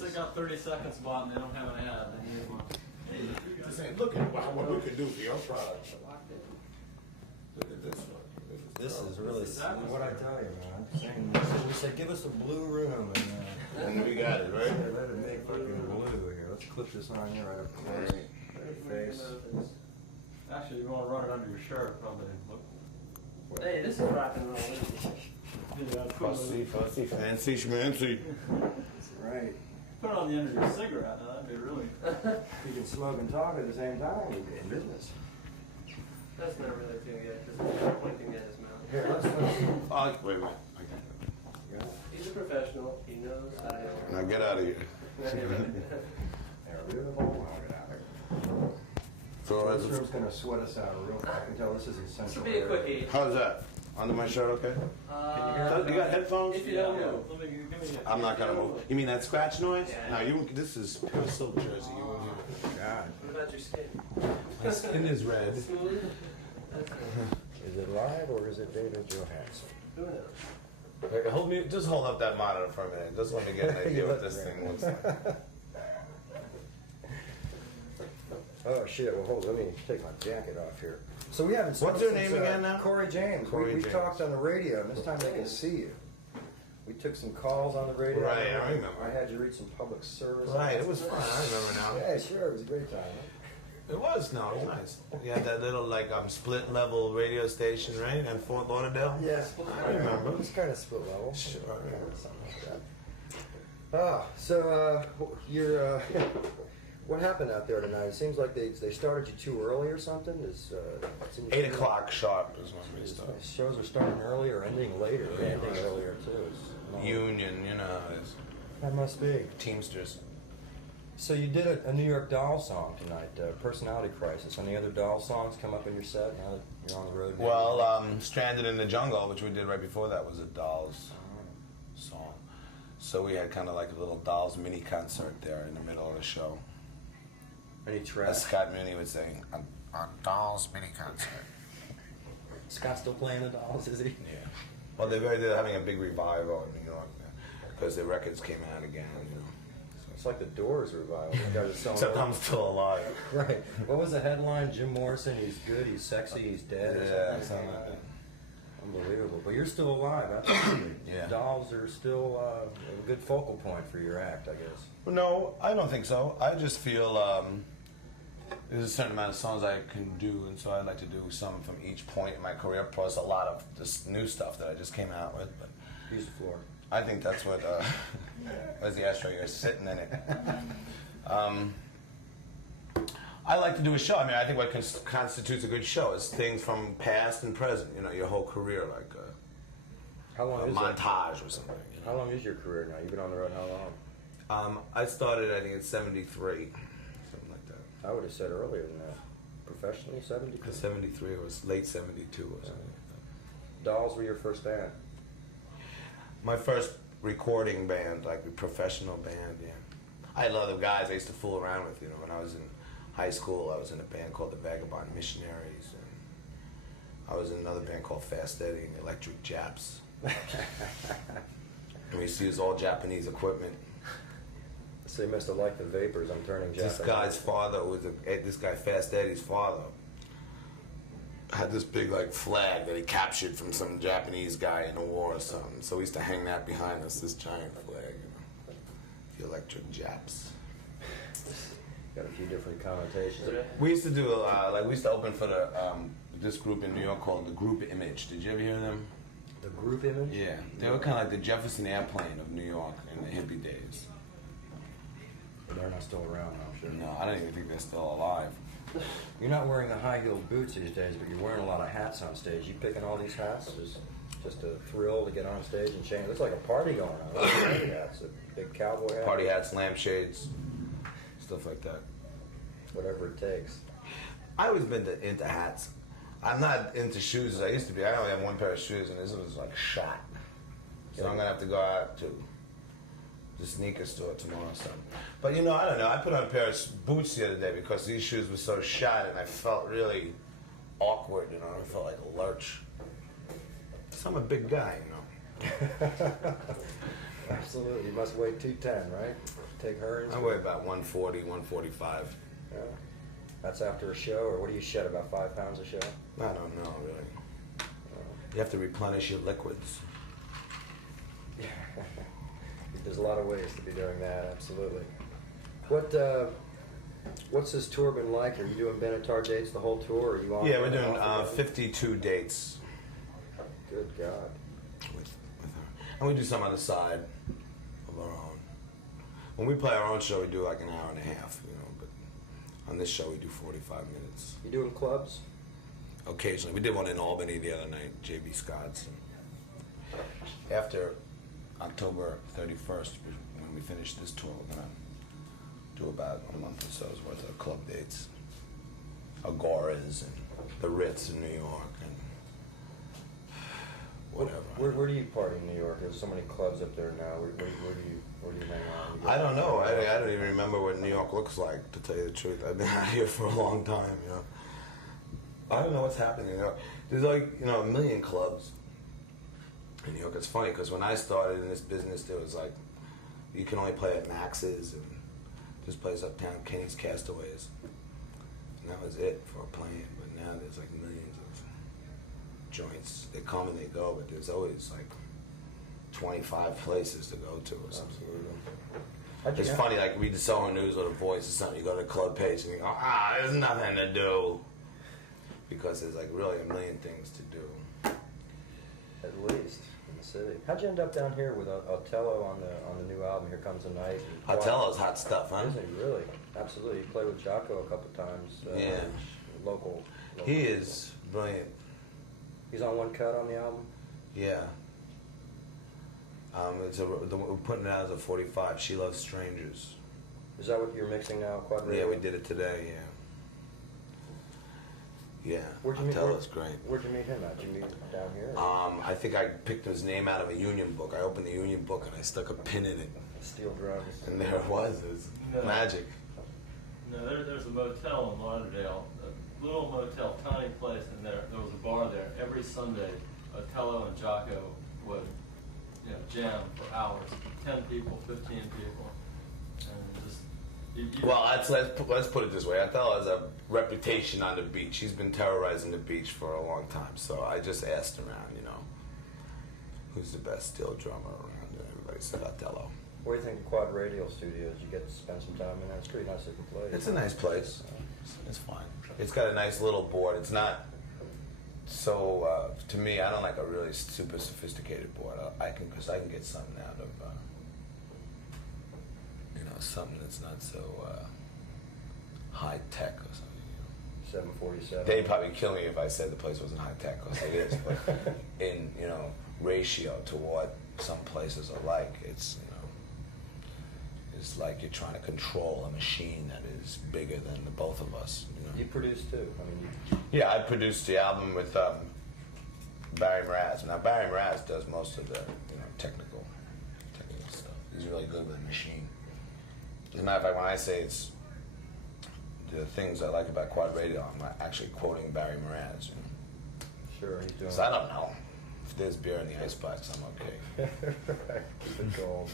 least they got 30 seconds bought and they don't have an ad. Just saying, look at what we could do for your product. Look at this one. This is really what I tell you, man. We said, give us a blue room, And we got it, right? let it make fucking blue here. Let's clip this on here right up close. Face. Actually, you want to run it under your shirt, probably. Hey, this is rock and roll. Fussy, fancy, schmancy. Right. Put it on the end of your cigarette, that'd be really... You can smoke and talk at the same time. You get in business. That's not really too good, because he's pointing at his mouth. Here, let's Wait. He's a professional. He knows how to... Now get out of here. There, beautiful. I'll get out of here. So This room's going to sweat us out real quick. I can tell this is This essential. will be a quick eat. how's that? Under my shirt, okay? You got headphones? If you don't move. I'm not gonna move. You mean that scratch noise? Yeah. No, this is pure silk jersey. You won't hear it. God. What about your skin? My skin is red. Smooth? That's good. Is it live or is it David Johansen? Who knows? Wait, just hold up that monitor for a minute. Just let me get an idea what this thing looks like. Oh shit! Well, hold. Let me take my jacket off here. So we haven't. What's your name again now? Corey James. Corey we James. talked on the radio, and this time they can see you. We took some calls on the radio. Right, I remember. I had you read some public service. Right, it was fun. I remember now. Yeah, sure. It was a great time. It was nice. You had that little split level radio station, right, in Fort Lauderdale. Yeah, I remember. It was kind of split level. Sure, I remember. Something like that. Oh, so you're. What happened out there tonight? It seems like they started you too early or something. 8 o'clock sharp is when we started. Shows are starting early or ending later. Ending earlier too. Union, you know how it is. That must be. Teamsters. So you did a New York Doll song tonight, Personality Crisis. Any other Doll songs come up in your set now that you're on the road? Well, Stranded in the Jungle, which we did right before that, was a Dolls song. So we had kind of like a little Dolls mini concert there in the middle of the show. Any As tracks? Scott Mooney would say, a Dolls mini concert. Scott's still playing the Dolls, is he? Yeah. Well, they're having a big revival in New York because the records came out again, you know. It's like the Doors revival. You guys are selling Except out. I'm still alive. Right. What was the headline? Jim Morrison, he's good, he's sexy, he's dead. Or Yeah, something something like that. Unbelievable. But you're still alive, absolutely. Yeah. Dolls are still a good focal point for your act, I guess. Well, no, I don't think so. I just feel there's a certain amount of songs I can do, and so I'd like to do some from each point in my career, plus a lot of this new stuff that I just came out with. But Use the floor. I think that's what, where's the ashtray? You're sitting in it. I like to do a show. I mean, I think what constitutes a good show is things from past and present, you know, your whole career, like How long a is that? montage or something. You know? How long is your career now? You've been on the road how long? I started, I think, in 73, something like that. I would have said earlier than that. Professionally, 70? Because 73, it was late 72 or something like that. Dolls were your first band. My first recording band, like a professional band, yeah. I had a lot of guys I used to fool around with, you know, when I was in high school. I was in a band called the Vagabond Missionaries, and I was in another band called Fast Eddie and Electric Japs. And we used to use all Japanese equipment. So you must have liked the Vapors. I'm turning Japanese. This guy's father was this guy Fast Eddie's father had this big like flag that he captured from some Japanese guy in the war or something. So we used to hang that behind us, this giant flag, you know, the Electric Japs. Got a few different connotations. We used to do we used to open for this group in New York called the Group Image. Did you ever hear them? The Group Image? Yeah, they were kind of like the Jefferson Airplane of New York in the hippie days. But they're not still around, I'm sure. No, I don't even think they're still alive. You're not wearing the high-heeled boots these days, but you're wearing a lot of hats on stage. You picking all these hats? Just a thrill to get on stage and change. It looks like a party going on. Party hats, a big cowboy hat. Party hats, lampshades, stuff like that. Whatever it takes. I always been into hats. I'm not into shoes as I used to be. I only have one pair of shoes, and this was like shot. So I'm gonna have to go out to the sneaker store tomorrow or something. But you know, I don't know. I put on a pair of boots the other day because these shoes were so shot, and I felt really awkward. You know, I felt like a lurch. So I'm a big guy, you know. Absolutely. You must weigh 210, right? Take her. I weigh about 140, 145. Yeah. That's after a show, or what do you shed, about 5 pounds a show? I don't know, really. You have to replenish your liquids. There's a lot of ways to be doing that, absolutely. What's this tour been like? Are you doing Benatar dates the whole tour, or are you on? Yeah, we're doing 52 dates Good God. with her. And we do some on the side of our own. When we play our own show, we do like an hour and a half, you know, but on this show we do 45 minutes. You doing clubs? Occasionally. We did one in Albany the other night, J.B. Scott's. After October 31st, when we finish this tour, we're going to do about a month or so's worth of club dates. Agoras and the Ritz in New York and whatever. Where do you party in New York? There's so many clubs up there now. Where do you hang out? I don't know. I don't even remember what New York looks like, to tell you the truth. I've been out here for a long time, you know. I don't know what's happening in New York. There's like, you know, a million clubs in New York. It's funny because when I started in this business, there was like, you can only play at Max's and this place uptown, Kenny's Castaways. And that was it for playing. But now there's like millions of joints. They come and they go, but there's always like 25 places to go to or something. Absolutely. It's funny, like read the Soho News or The Voice or something, you go to the club page and you go, there's nothing to do. Because there's like really a million things to do. At least in the city. How'd you end up down here with Otello on the new album? Here Comes the Night. Otello's hot stuff, huh? Isn't he really? Absolutely. You played with Jocko a couple times. Yeah. Local. He is brilliant. He's on one cut on the album. Yeah. We're putting it out as a 45. She Loves Strangers. Is that what you're mixing now, Quad Radio? Yeah, we did it today. Yeah. Yeah, Otello's great. Where'd you meet him at? Did you meet him down here? I think I picked his name out of a union book. I opened the union book and I stuck a pin in it. Steel drums. And there it was. It was magic. No, there's a motel in Lauderdale, a little motel, tiny place, and there was a bar there. Every Sunday, Otello and Jocko would, jam for hours. 10 people, 15 people, and just. Well, let's put it this way. Otello has a reputation on the beach. He's been terrorizing the beach for a long time. So I just asked around, who's the best steel drummer around, and everybody said Otello. What do you think of Quad Radio Studios? You get to spend some time in there. It's a pretty nice looking place. It's a nice place. It's fine. It's got a nice little board. It's not so. To me, I don't like a really super sophisticated board. Because I can get something out of. Something that's not so high tech or something. 747. They'd probably kill me if I said the place wasn't high tech, because it is. But in ratio to what some places are like, it's it's like you're trying to control a machine that is bigger than the both of us. You produce too. Yeah, I produced the album with Barry Mraz. Now Barry Mraz does most of the technical stuff. He's really good with the machine. As a matter of fact, when I say it's the things I like about Quad Radio, I'm actually quoting Barry Mraz. Sure, he's doing. Because I don't know. If there's beer in the icebox, I'm okay. Right, keep it going.